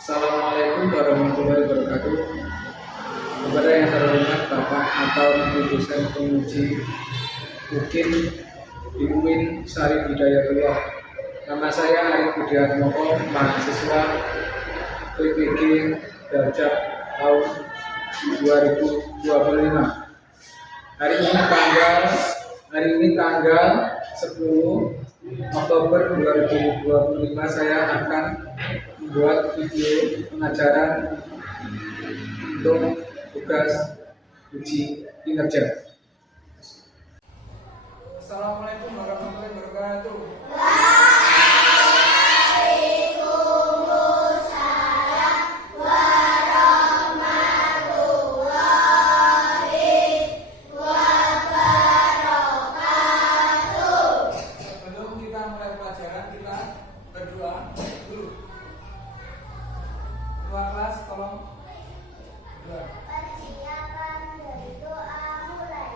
Assalamualaikum warahmatullahi wabarakatuh. Kepada yang terhormat Bapak atau Ibu dosen penguji UKIN di UIN Syarif Hidayatullah. Nama saya Arif Budiatmoko, mahasiswa PPG Darjat tahun 2025. Hari ini tanggal 10 Oktober 2025 saya akan membuat video pengajaran untuk tugas uji kinerja. Assalamualaikum warahmatullahi wabarakatuh. Sebelum kita mulai pelajaran, kita berdoa dulu. Ketua kelas tolong berdoa. Persiapan dari doa mulai.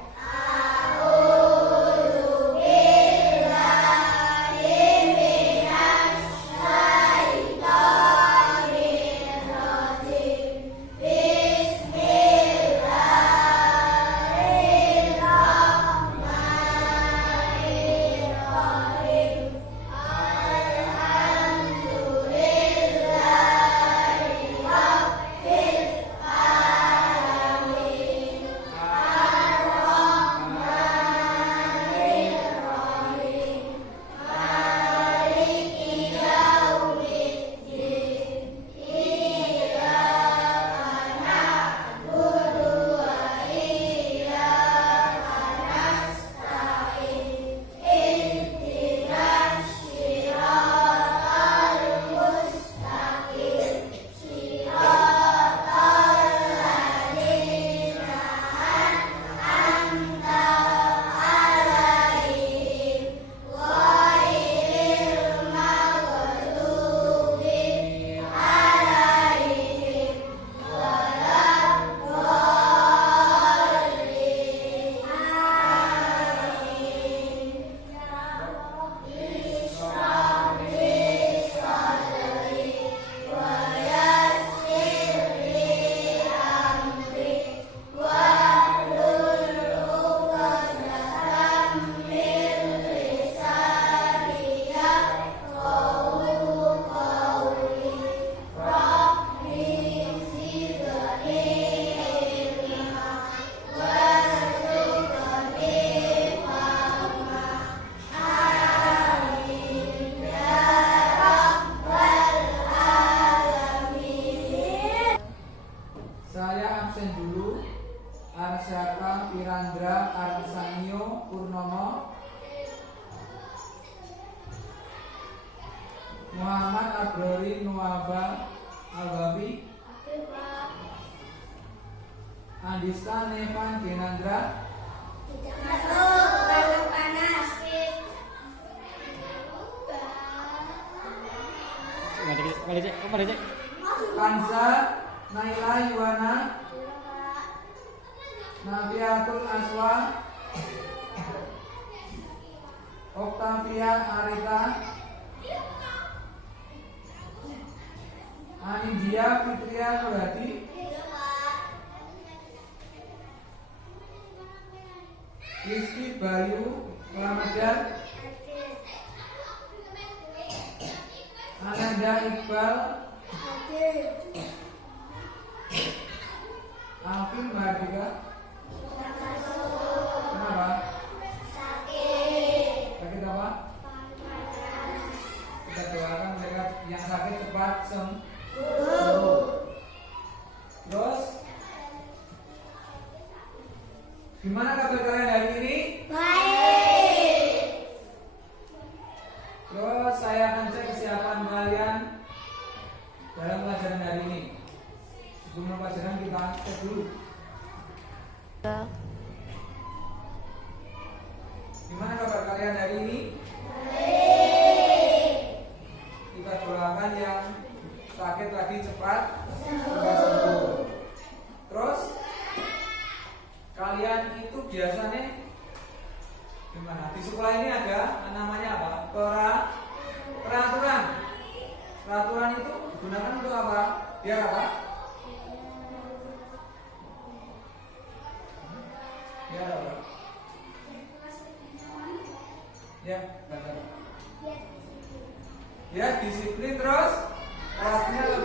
Saya absen dulu. Arsyaka Pirandra Arsanio Purnomo, Muhammad Abrori Nuaba Albabi, Andista Nevan Genandra, Tidak masuk, karena panas. Kanza Naila Yuwana, Nafiatul Aswa, Oktavia Arita, Anidia Fitria Nurhadi, Rizky Bayu Ramadan, Ananda Iqbal, Alvin Mardika. Kenapa? Sakit apa? Kita doakan mereka yang sakit cepat sembuh. Terus, gimana kabar kalian hari ini? Baik. Terus saya akan cek kesiapan kalian dalam pelajaran hari ini. Sebelum pelajaran kita cek dulu. Gimana kabar kalian hari ini? Baik. Kita doakan yang sakit lagi cepat sembuh. Terus kalian itu biasanya gimana? Di sekolah ini ada namanya apa? Peraturan. Peraturan itu Gunakan untuk apa? Biar apa? Biar apa? Ya, benar. Ya, disiplin terus rasanya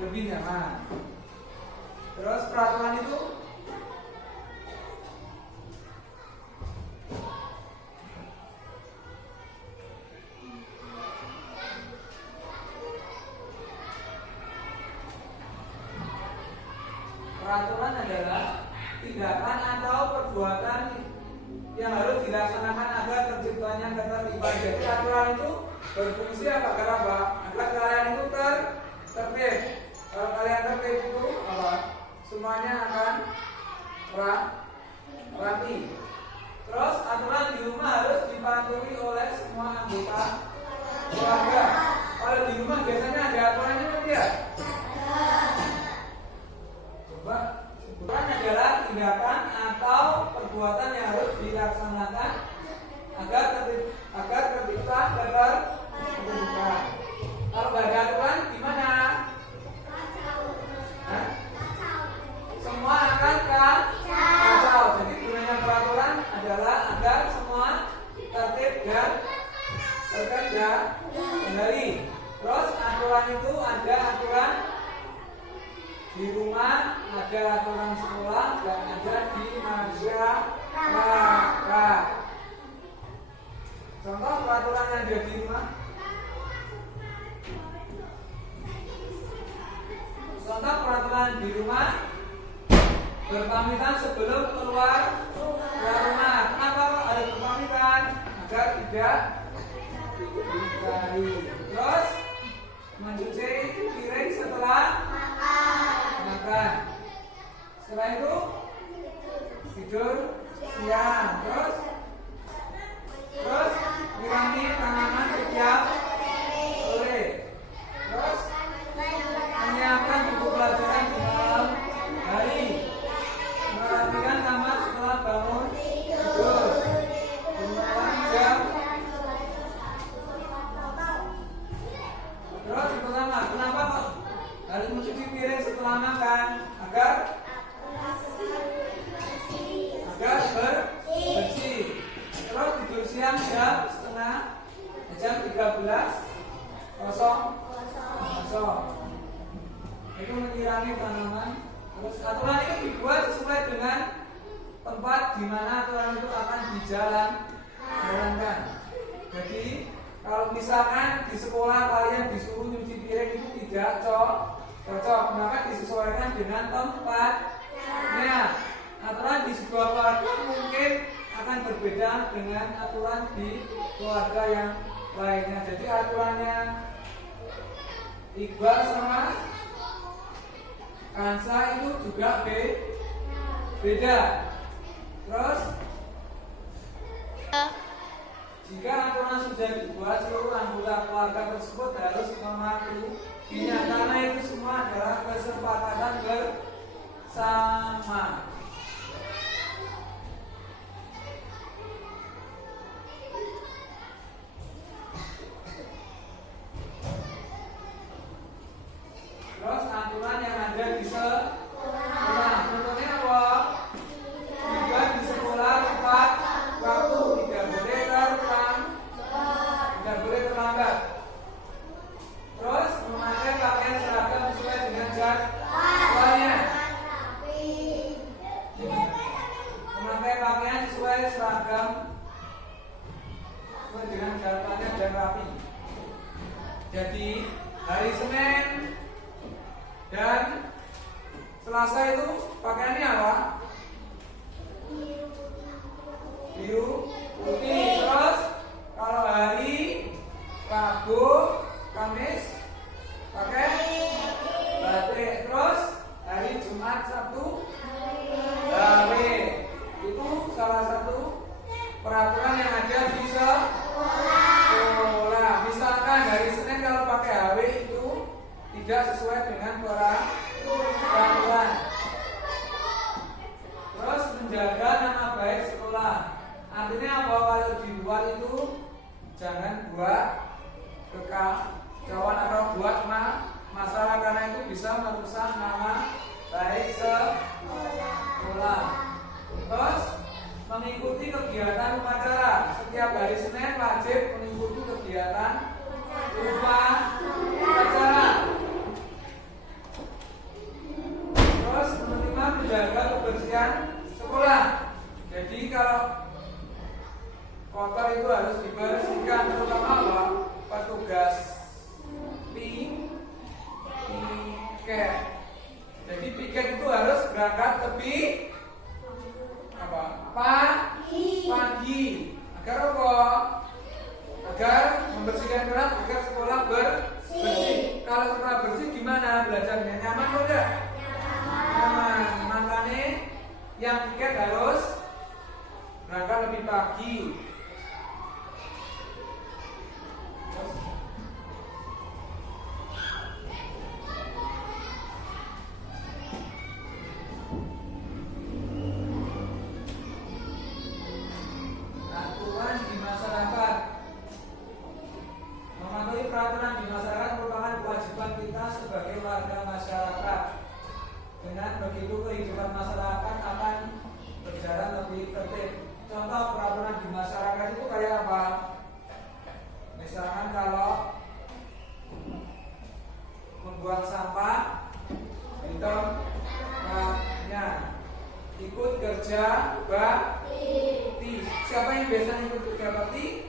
lebih nyaman. Terus peraturan itu peraturan adalah tindakan atau perbuatan yang harus dilaksanakan agar terciptanya ketertiban. Jadi aturan itu berfungsi agar apa? Agar kalian itu tertib. Kalau kalian tertib itu apa? Semuanya akan rapi. Terus aturan di rumah harus dipatuhi oleh semua anggota keluarga. Kalau di rumah biasanya ada aturannya tidak? Coba aturan adalah tindakan atau perbuatan yang harus dilaksanakan agar tercipta ketertiban. Kalau nggak ada aturan gimana? Semua akan kacau. Jadi gunanya peraturan adalah agar semua tertib dan terkendali. Terus aturan itu ada aturan di rumah, ada aturan sekolah, dan ada di masyarakat. Contoh peraturan yang ada di rumah. Contoh peraturan di rumah: berpamitan sebelum keluar rumah. Kenapa harus berpamitan? Agar tidak dicari. Terus mencuci piring setelah makan. Setelah itu tidur siang. Terus kurangi tanaman setiap sore. Terus menyiapkan buku pelajaran di malam hari. Merapikan kamar setelah bangun tidur. Gunakan jam. Terus yang pertama, kenapa kok harus mencuci piring setelah makan? Agar bersih. Terus tidur siang jam 13.00. Itu menyirangi tanaman. Terus aturan itu dibuat sesuai dengan tempat di mana aturan itu akan dijalankan. Jadi kalau misalkan di sekolah kalian disuruh nyuci piring itu tidak cocok, maka disesuaikan dengan tempatnya. Aturan di sebuah keluarga mungkin akan berbeda dengan aturan di keluarga yang lainnya. Jadi aturannya Iqbal sama Kansa itu juga beda. Terus jika aturan sudah dibuat, seluruh anggota keluarga tersebut harus mematuhinya karena itu semua adalah kesepakatan bersama. Terus aturan yang ada di sekolah, contohnya apa? Juga di sekolah tepat waktu, tidak boleh terlambat. Terus memakai pakaian seragam sesuai dengan jadwalnya. Memakai pakaian sesuai seragam sesuai dengan jadwalnya dan rapi. Jadi hari Senin dan Selasa itu pakaiannya apa? Biru putih. Terus kalau hari Rabu, Kamis pakai batik. Terus hari Jumat, Sabtu gawe. Itu salah satu peraturan yang ada di sekolah. Misalkan hari Senin kalau pakai HW itu tidak sesuai dengan peraturan. Terus menjaga nama baik sekolah. Artinya apa? Kalau di luar itu jangan buat kawan atau buat masalah karena itu bisa merusak nama baik sekolah. Terus mengikuti kegiatan upacara. Setiap hari Senin wajib mengikuti kegiatan upacara. Terus menerima menjaga kebersihan sekolah. Jadi kalau kotor itu harus dibersihkan, terutama apa? Petugas piket. Jadi piket itu harus berangkat lebih pagi. Agar apa? Agar membersihkan kelas, agar sekolah bersih. Kalau sekolah bersih gimana belajarnya? Nyaman kok enggak? Nyaman. Makanya yang piket harus berangkat lebih pagi. Aturan di masyarakat. Mematuhi peraturan di masyarakat merupakan kewajiban kita sebagai warga masyarakat. Dengan begitu kehidupan masyarakat akan berjalan lebih tertib. Contoh peraturan di masyarakat itu kayak apa? Misalkan kalau membuang sampah di tempatnya, ikut kerja bakti. Siapa yang biasanya ikut kerja bakti?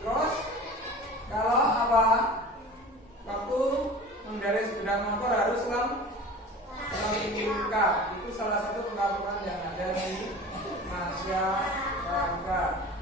Terus kalau apa? Waktu mengendarai sepeda motor harus lengkap. Itu salah satu peraturan yang ada di masyarakat.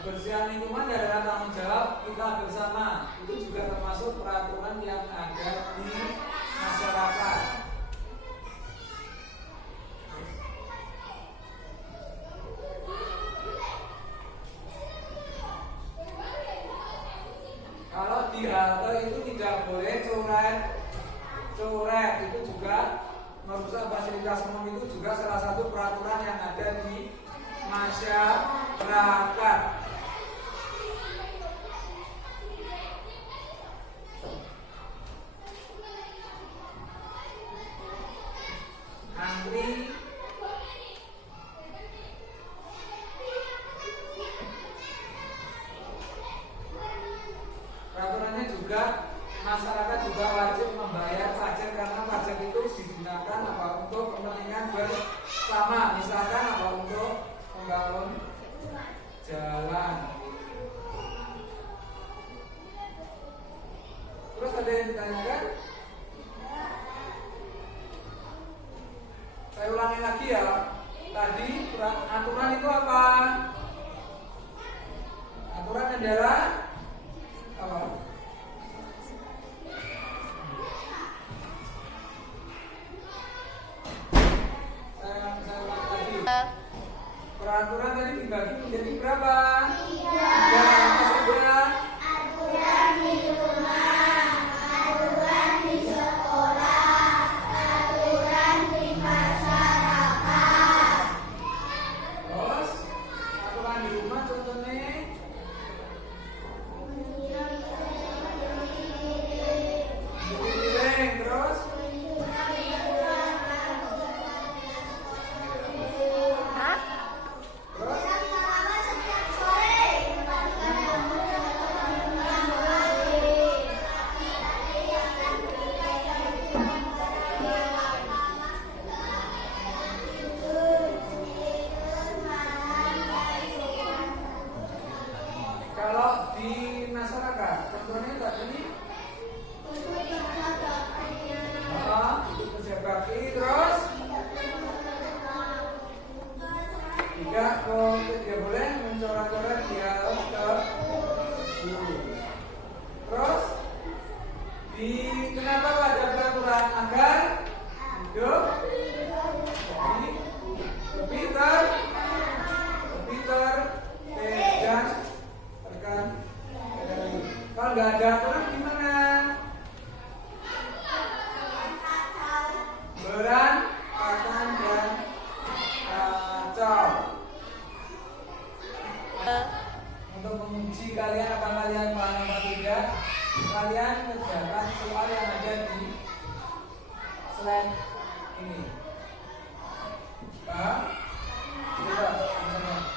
Kebersihan lingkungan adalah tanggung jawab kita bersama. Itu juga termasuk peraturan yang ada di masyarakat. Kalau di halte itu tidak boleh coret, itu juga merusak fasilitas umum. Itu juga salah satu peraturan yang ada di masyarakat. Antri peraturannya juga masyarakat juga wajib membayar pajak karena pajak itu digunakan apa untuk kepentingan bersama, misalkan apa untuk membangun jalan. Terus ada yang ditanyakan? Saya ulangi lagi ya. Tadi aturan itu apa? Aturan adalah apa? Saya ulangi lagi. Peraturan tadi dibagi menjadi berapa? 3. Apa saja? Aturan di rumah, aturan di sekolah, aturan di masyarakat. Terus aturan di rumah contohnya piring. Terus kalau di masyarakat contohnya tadi itu kerja bakti. Terus tidak boleh mencoret-coret di atas guru. Terus kenapa ada peraturan agar hidup lebih tertib. Kalau nggak ada aturan gimana? Berantakan dan kacau. Untuk menguji kalian apa kalian paham atau tidak, kalian kerjakan soal yang ada di slide ini. Paham? Coba, misalnya.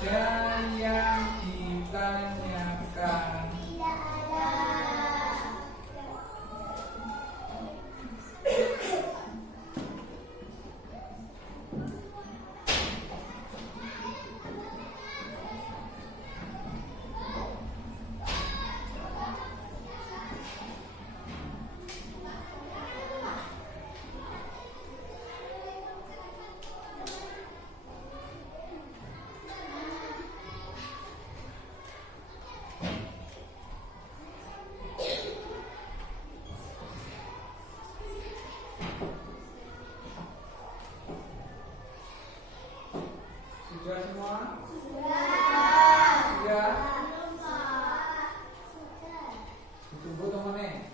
ada yang ditanyakan. Tidak ada. Sudah semua? Sudah. Sudah. Belum, Pak. Sudah. Ditunggu temennya.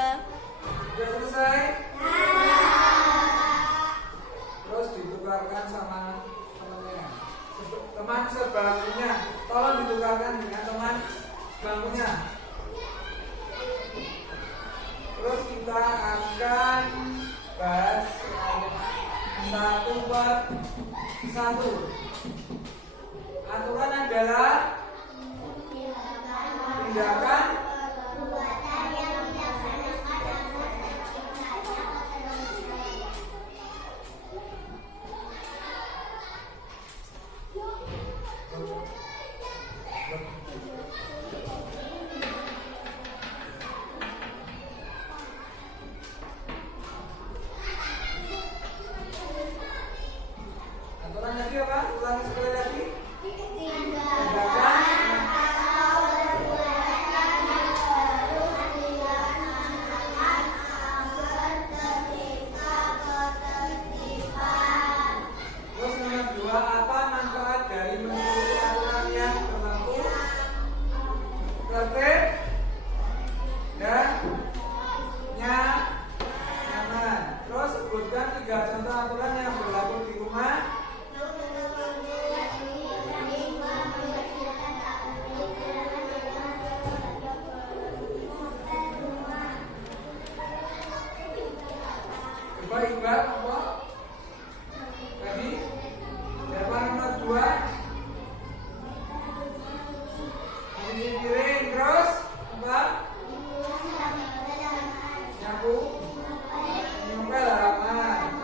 Sudah selesai? Terus ditukarkan sama temannya. Teman sebangkunya, tolong ditukarkan dengan teman sebangkunya. Terus kita akan bahas satu per satu. Aturan adalah tindakan Perbuatan yang dilaksanakan atas terciptanya keterampilan. aturan tadi apa? Ulangi sekali lagi. Tindakan atau perbuatan yang harus dilaksanakan agar tercipta ketertiban. Terus nomor 2, apa manfaat dari mengikuti aturan yang berlaku? Tertib dan nyaman. Terus sebutkan 3 contoh aturan yang berlaku di rumah. Coba Iqbal apa? Tadi jawaban nomor 2. Cuci piring terus apa? Nyapu, nyempel halaman.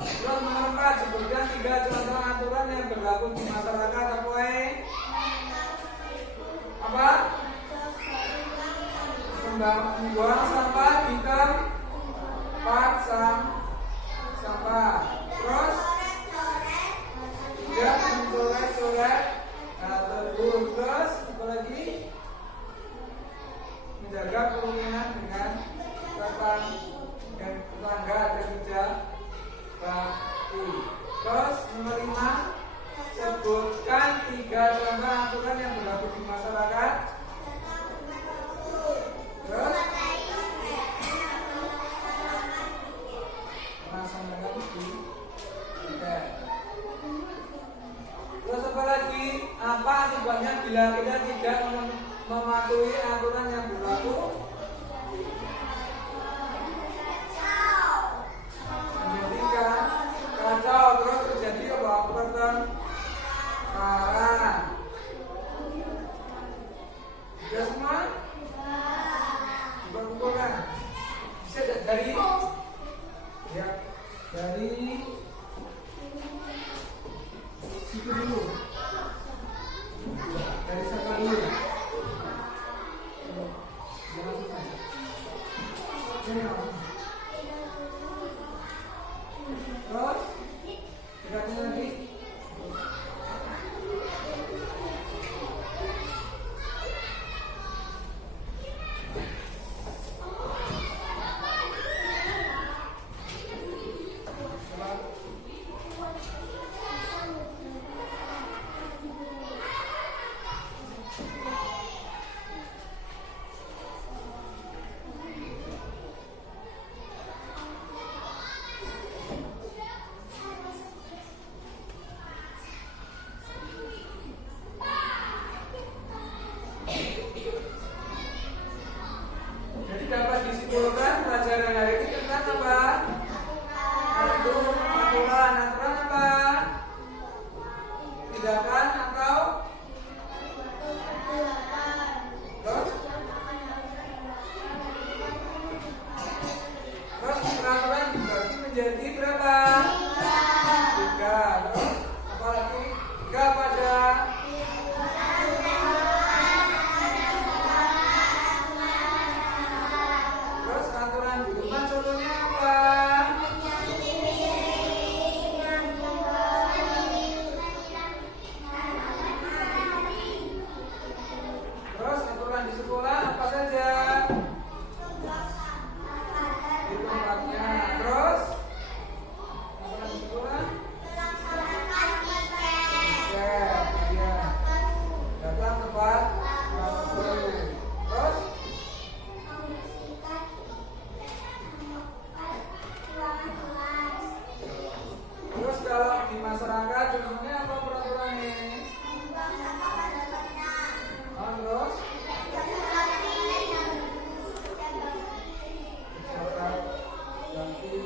Terus nomor 4, sebutkan 3 contoh aturan yang berlaku di masyarakat apa? Apa? Membuang sampah di tempat sampah. Terus tidak mencoret-coret atau terus apa lagi? Menjaga kerukunan dengan tetangga dan kerja bakti. Terus nomor 5, sebutkan 3 contoh aturan yang berlaku di masyarakat. Terus melaksanakan itu. Oke. Terus apa lagi? Apa akibatnya bila kita tidak mematuhi aturan yang berlaku? Menjadikan kacau, terus terjadi apa? Pertengkaran. Sudah semua? Kumpulkan. Bisa dari ya dari situ dulu. Dari siapa dulu? Jangan lupa. Ini apa? Terus dekatnya lagi. teman-temannya apa peraturannya? membuang sampah pada tempatnya. Terus sholat ganti.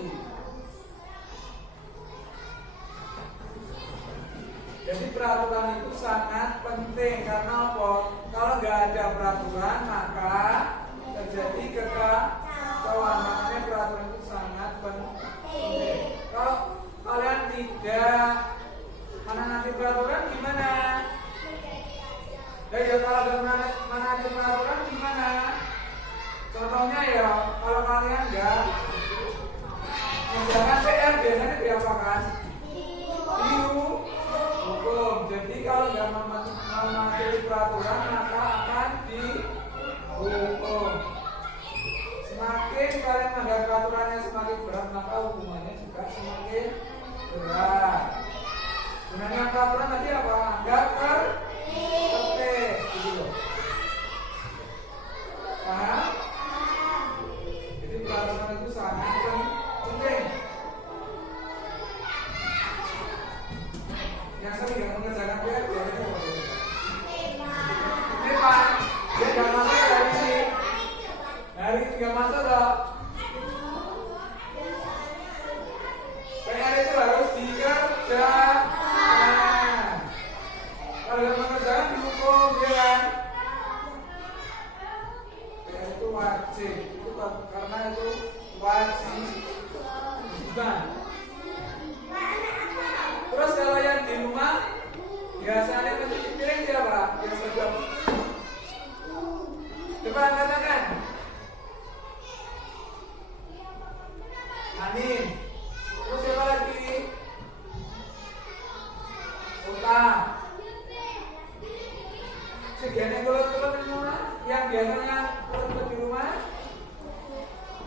Jadi peraturan itu sangat penting karena apa? Kalau nggak ada peraturan maka terjadi kekacauan. Makanya peraturan itu sangat penting. Kalau kalian tidak menaati peraturan gimana? Ya kalau nggak menaati peraturan gimana? Contohnya ya kalau kalian nggak mengerjakan PR biasanya diapakan? Hukum. Jadi kalau nggak mematuhi peraturan maka akan dihukum. Semakin kalian melanggar peraturannya semakin berat maka hukumannya juga semakin berat. Gunanya peraturan tadi apa? Agar tertib, gitu loh. Paham? Jadi peraturan itu sangat penting. Yang sering nggak mengerjakan PR biasanya apa? Ini Pak, dia nggak masuk dari sini. Hari nggak masuk dong. PR itu harus dikerjakan. Kalau nggak mengerjakan dihukum, ya kan? PR itu wajib, itu karena itu wajib. Terus kalau yang di rumah biasanya mencuci piring siapa? Yang sedang. Coba katakan. Anin. Terus siapa lagi? Uta. Segini kelut-kelut di rumah. Yang biasanya kelut-kelut di rumah.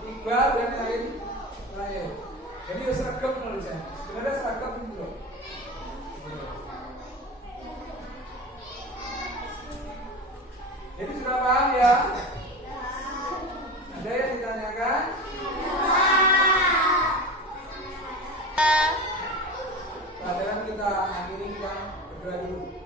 Iqbal dan lain. Jadi seragam nulisnya. Sebenarnya seragam itu loh. Jadi sudah paham ya? Ada yang ditanyakan? Pelajaran kita akhiri kita berdoa dulu.